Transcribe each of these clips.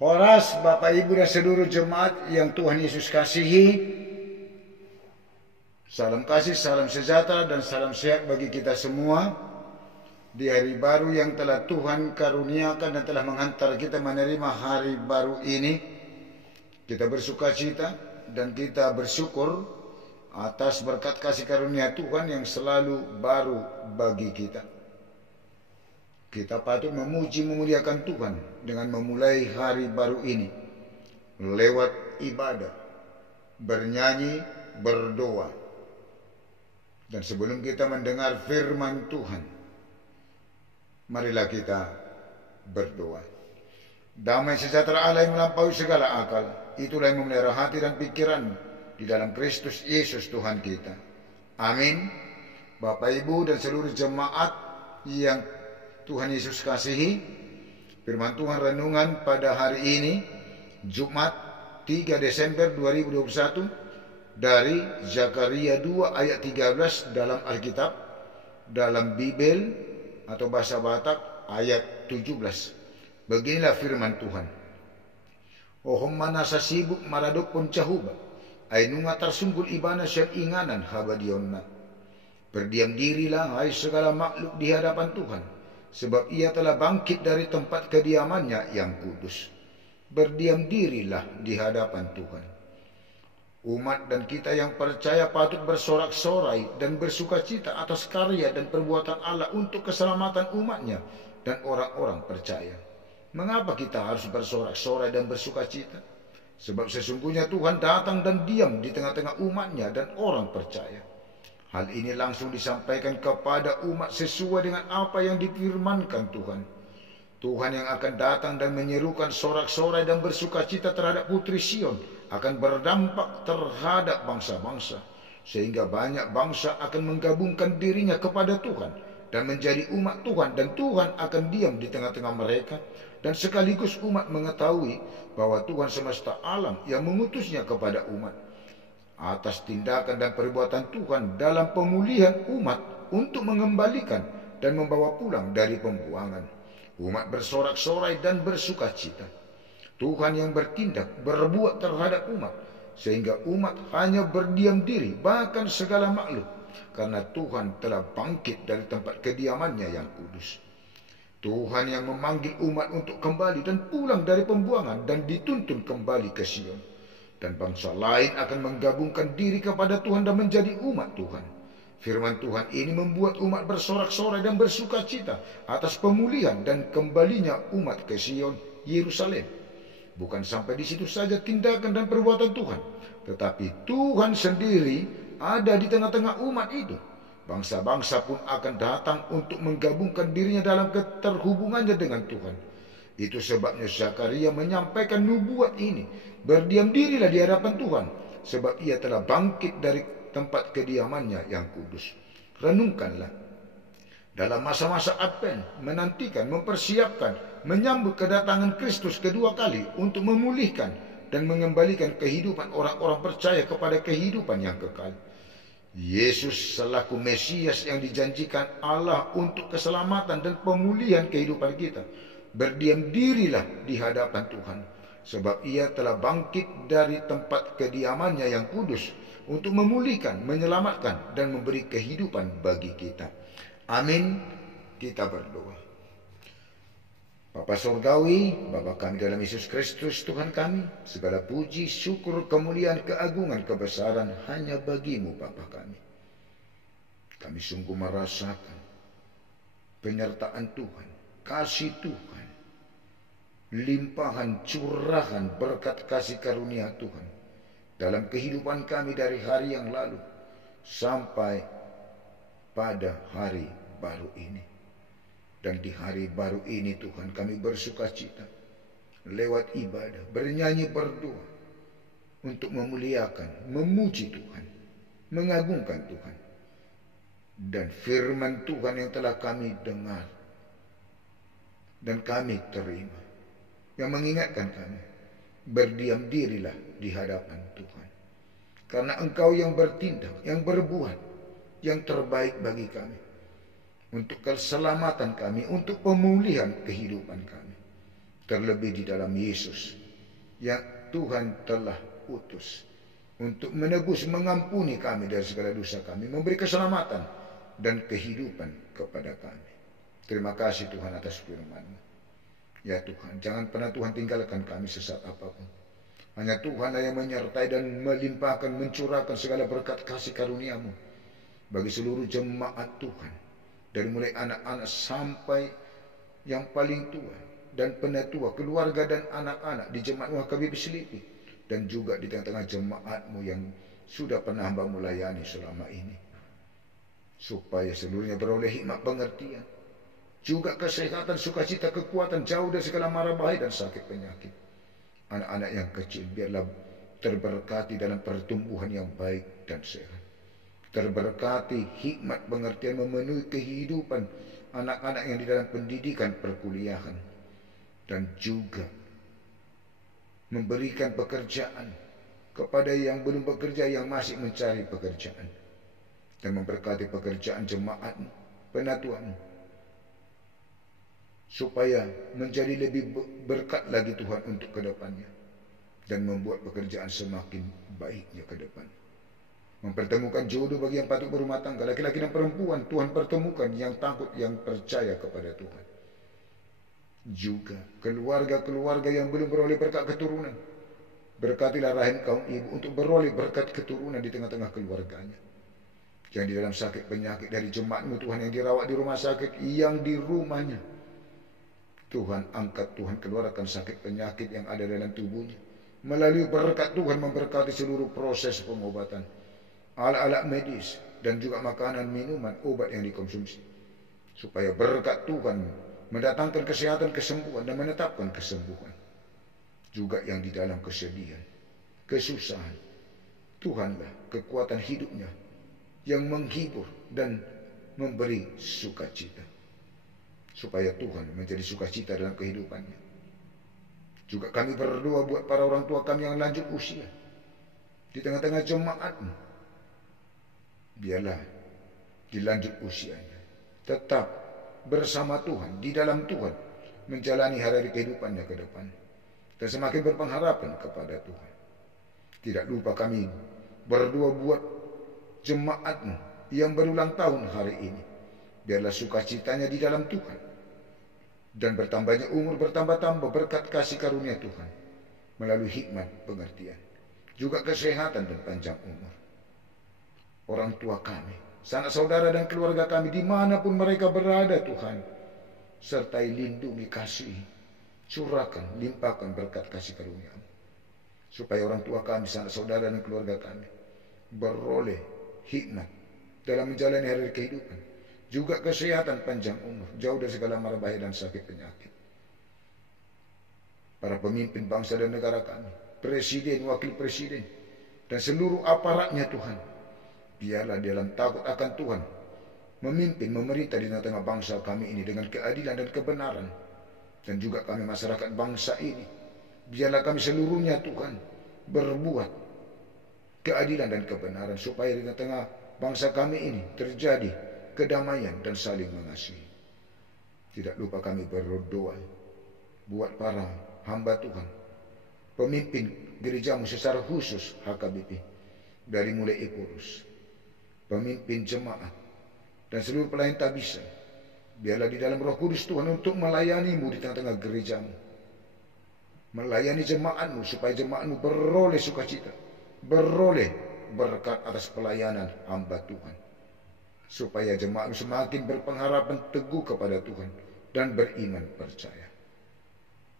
Horas, Bapak Ibu dan seluruh jemaat yang Tuhan Yesus kasihi, salam kasih, salam sejahtera dan salam sehat bagi kita semua di hari baru yang telah Tuhan karuniakan dan telah menghantar kita menerima hari baru ini. Kita bersuka cita dan kita bersyukur atas berkat kasih karunia Tuhan yang selalu baru bagi kita. Kita patut memuji memuliakan Tuhan dengan memulai hari baru ini lewat ibadah, bernyanyi, berdoa. Dan sebelum kita mendengar firman Tuhan, marilah kita berdoa. Damai sejahtera Allah yang melampaui segala akal, itulah yang memelihara hati dan pikiran di dalam Kristus Yesus Tuhan kita. Amin. Bapak Ibu dan seluruh jemaat yang Tuhan Yesus kasihi, firman Tuhan renungan pada hari ini Jumat 3 Desember 2021 dari Zakaria 2 ayat 13 dalam Alkitab, dalam Bibel atau bahasa Batak ayat 17. Beginilah firman Tuhan. Ohom mana sa sibuk maradok pun cahuba, ay nunga tarsungkul ibana syar inganan habadionna. Berdiam dirilah hai segala makhluk di hadapan Tuhan, sebab ia telah bangkit dari tempat kediamannya yang kudus. Berdiam dirilah di hadapan Tuhan. Umat dan kita yang percaya patut bersorak-sorai dan bersukacita atas karya dan perbuatan Allah untuk keselamatan umatnya dan orang-orang percaya. Mengapa kita harus bersorak-sorai dan bersukacita? Sebab sesungguhnya Tuhan datang dan diam di tengah-tengah umatnya dan orang percaya. Hal ini langsung disampaikan kepada umat sesuai dengan apa yang difirmankan Tuhan. Tuhan yang akan datang dan menyerukan sorak-sorai dan bersukacita terhadap Putri Sion akan berdampak terhadap bangsa-bangsa, sehingga banyak bangsa akan menggabungkan dirinya kepada Tuhan dan menjadi umat Tuhan, dan Tuhan akan diam di tengah-tengah mereka, dan sekaligus umat mengetahui bahwa Tuhan semesta alam yang mengutusnya kepada umat. Atas tindakan dan perbuatan Tuhan dalam pemulihan umat untuk mengembalikan dan membawa pulang dari pembuangan. Umat bersorak-sorai dan bersukacita. Tuhan yang bertindak, berbuat terhadap umat, sehingga umat hanya berdiam diri, bahkan segala makhluk, karena Tuhan telah bangkit dari tempat kediamannya yang kudus. Tuhan yang memanggil umat untuk kembali dan pulang dari pembuangan dan dituntun kembali ke Sion. Dan bangsa lain akan menggabungkan diri kepada Tuhan dan menjadi umat Tuhan. Firman Tuhan ini membuat umat bersorak-sorai dan bersukacita atas pemulihan dan kembalinya umat ke Sion, Yerusalem. Bukan sampai di situ saja tindakan dan perbuatan Tuhan, tetapi Tuhan sendiri ada di tengah-tengah umat itu. Bangsa-bangsa pun akan datang untuk menggabungkan dirinya dalam keterhubungannya dengan Tuhan. Itu sebabnya Zakaria menyampaikan nubuat ini. Berdiam dirilah di hadapan Tuhan, sebab ia telah bangkit dari tempat kediamannya yang kudus. Renungkanlah. Dalam masa-masa Advent, menantikan, mempersiapkan, menyambut kedatangan Kristus kedua kali untuk memulihkan dan mengembalikan kehidupan orang-orang percaya kepada kehidupan yang kekal. Yesus selaku Mesias yang dijanjikan Allah untuk keselamatan dan pemulihan kehidupan kita. Berdiam dirilah di hadapan Tuhan, sebab ia telah bangkit dari tempat kediamannya yang kudus untuk memulihkan, menyelamatkan, dan memberi kehidupan bagi kita. Amin. Kita berdoa. Bapa Surgawi, Bapa kami dalam Yesus Kristus Tuhan kami, segala puji, syukur, kemuliaan, keagungan, kebesaran hanya bagimu Bapa kami. Kami sungguh merasakan penyertaan Tuhan, kasih Tuhan, limpahan curahan berkat kasih karunia Tuhan dalam kehidupan kami dari hari yang lalu sampai pada hari baru ini. Dan di hari baru ini Tuhan kami bersukacita lewat ibadah, bernyanyi, berdoa untuk memuliakan, memuji Tuhan, mengagungkan Tuhan. Dan firman Tuhan yang telah kami dengar dan kami terima, yang mengingatkan kami, berdiam dirilah di hadapan Tuhan. Karena Engkau yang bertindak, yang berbuat yang terbaik bagi kami, untuk keselamatan kami, untuk pemulihan kehidupan kami. terlebih di dalam Yesus yang Tuhan telah utus untuk menebus, mengampuni kami dari segala dosa kami, memberi keselamatan dan kehidupan kepada kami. Terima kasih Tuhan atas firman-Mu. Ya Tuhan, jangan pernah Tuhan tinggalkan kami sesaat apapun. Hanya Tuhanlah yang menyertai dan melimpahkan, mencurahkan segala berkat kasih karunia-Mu bagi seluruh jemaat Tuhan, dari mulai anak-anak sampai yang paling tua dan penatua, keluarga dan anak-anak di jemaat-Mu HKBP Selipi, dan juga di tengah-tengah jemaat-Mu yang sudah pernah Hamba-Mu layani selama ini, supaya seluruhnya beroleh hikmat pengertian, juga kesehatan, sukacita, kekuatan, jauh dari segala mara bahaya dan sakit penyakit. Anak-anak yang kecil biarlah terberkati dalam pertumbuhan yang baik dan sehat. Terberkati hikmat pengertian memenuhi kehidupan anak-anak yang di dalam pendidikan perkuliahan, dan juga memberikan pekerjaan kepada yang belum bekerja, yang masih mencari pekerjaan, dan memberkati pekerjaan jemaat, penatua-Mu, supaya menjadi lebih berkat lagi Tuhan untuk ke depannya, dan membuat pekerjaan semakin baiknya ke depan. Mempertemukan jodoh bagi yang patut berumah tangga, laki-laki dan perempuan Tuhan pertemukan yang takut, yang percaya kepada Tuhan. Juga keluarga-keluarga yang belum beroleh berkat keturunan, berkatilah rahim kaum ibu untuk beroleh berkat keturunan di tengah-tengah keluarganya. Yang di dalam sakit penyakit dari jemaat-Mu Tuhan, yang dirawat di rumah sakit, yang di rumahnya, Tuhan angkat, Tuhan keluarkan sakit penyakit yang ada dalam tubuhnya. Melalui berkat Tuhan memberkati seluruh proses pengobatan, alat-alat medis, dan juga makanan, minuman, obat yang dikonsumsi, supaya berkat Tuhan mendatangkan kesehatan, kesembuhan, dan menetapkan kesembuhan. Juga yang di dalam kesedihan, kesusahan, Tuhanlah kekuatan hidupnya yang menghibur dan memberi sukacita, supaya Tuhan menjadi sukacita dalam kehidupannya. Juga kami berdoa buat para orang tua kami yang lanjut usia di tengah-tengah jemaat-Mu. Biarlah di lanjut usianya tetap bersama Tuhan, di dalam Tuhan, menjalani hari-hari kehidupannya ke depan, dan semakin berpengharapan kepada Tuhan. Tidak lupa kami berdoa buat jemaat-Mu yang berulang tahun hari ini. Biarlah sukacitanya di dalam Tuhan, dan bertambahnya umur, bertambah-tambah berkat kasih karunia Tuhan melalui hikmat pengertian, juga kesehatan dan panjang umur. Orang tua kami, sanak saudara dan keluarga kami dimanapun mereka berada Tuhan, sertai lindungi, kasihi, curahkan, limpahkan berkat kasih karunia-Mu, supaya orang tua kami, sanak saudara dan keluarga kami beroleh hikmat dalam menjalani hari kehidupan, juga kesehatan, panjang umur, jauh dari segala mara bahaya dan sakit penyakit. Para pemimpin bangsa dan negara kami, presiden, wakil presiden, dan seluruh aparatnya Tuhan, biarlah dalam takut akan Tuhan memimpin, memerintah di tengah-tengah bangsa kami ini dengan keadilan dan kebenaran. Dan juga kami masyarakat bangsa ini, biarlah kami seluruhnya Tuhan berbuat keadilan dan kebenaran, supaya di tengah-tengah bangsa kami ini terjadi kedamaian dan saling mengasihi. Tidak lupa kami berdoa buat para hamba Tuhan, pemimpin gereja-Mu secara khusus HKBP, dari mulai Ikurus, pemimpin jemaat, dan seluruh pelayan tabisa. Biarlah di dalam Roh Kudus Tuhan untuk melayani-Mu di tengah-tengah gereja-Mu, melayani jemaat-Mu, supaya jemaat-Mu beroleh sukacita, beroleh berkat atas pelayanan hamba Tuhan, supaya jemaat-Mu semakin berpengharapan teguh kepada Tuhan dan beriman percaya.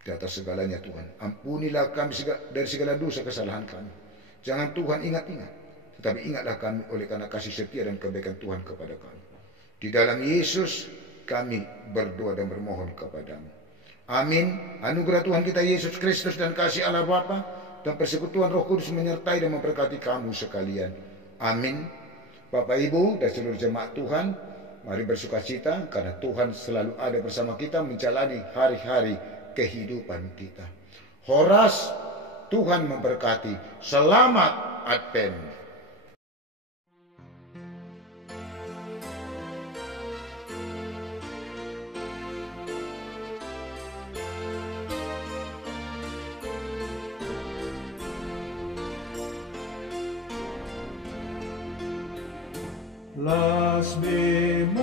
Di atas segalanya Tuhan, ampunilah kami dari segala dosa kesalahan kami. Jangan Tuhan ingat-ingat, tetapi ingatlah kami oleh karena kasih setia dan kebaikan Tuhan kepada kami. Di dalam Yesus kami berdoa dan bermohon kepadamu. Amin. Anugerah Tuhan kita Yesus Kristus dan kasih Allah Bapa dan persekutuan Roh Kudus menyertai dan memberkati kamu sekalian. Amin. Bapak Ibu dan seluruh jemaat Tuhan, mari bersukacita karena Tuhan selalu ada bersama kita menjalani hari-hari kehidupan kita. Horas, Tuhan memberkati. Selamat Advent. las bemarohamu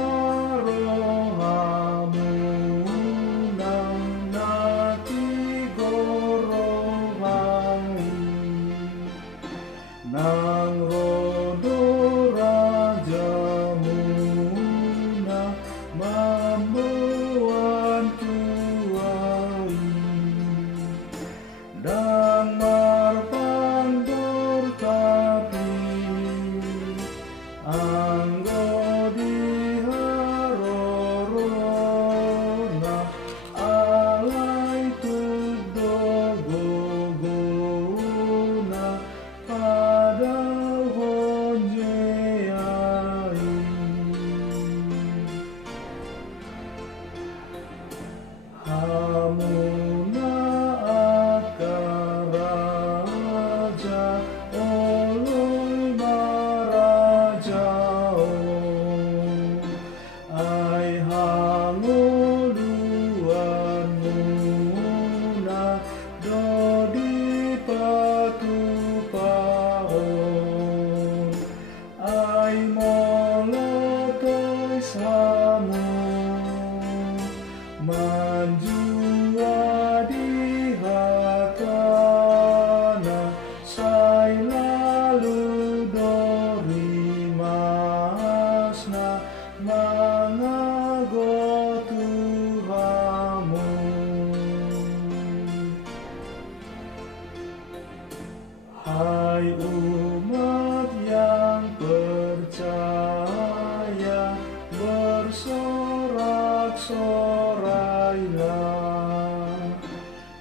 nang nati gorohangi nang rodo rajamu na mambuan tuai dan marpan bertapi anggo diharorona alai tudogogona pada honjeai hamuna akaraja oloi marajao ai hanguluan muna dodi patupaon ai molotoi samu manjua di hatana sai lalu dorimasna mangago Tuhamu hai umat yang percaya bersorak-sorailah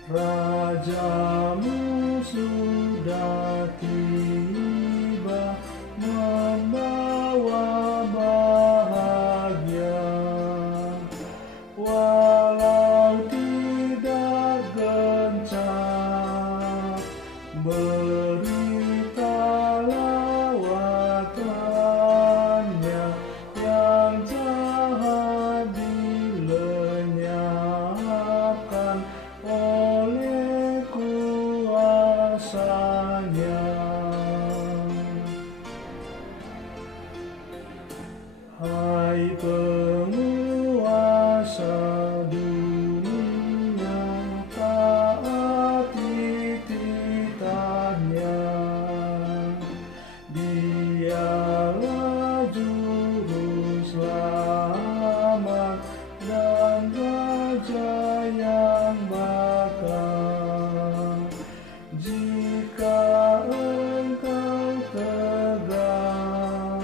Rajamu sudah tiba membawa bahagia walau tidak gencar beritalah watannya yang jahat dilenyapkan oleh kuasanya. Hai penguasa dunia, taati titahnya. Dialah juru selamat dan raja yang bakal. Jika engkau tegak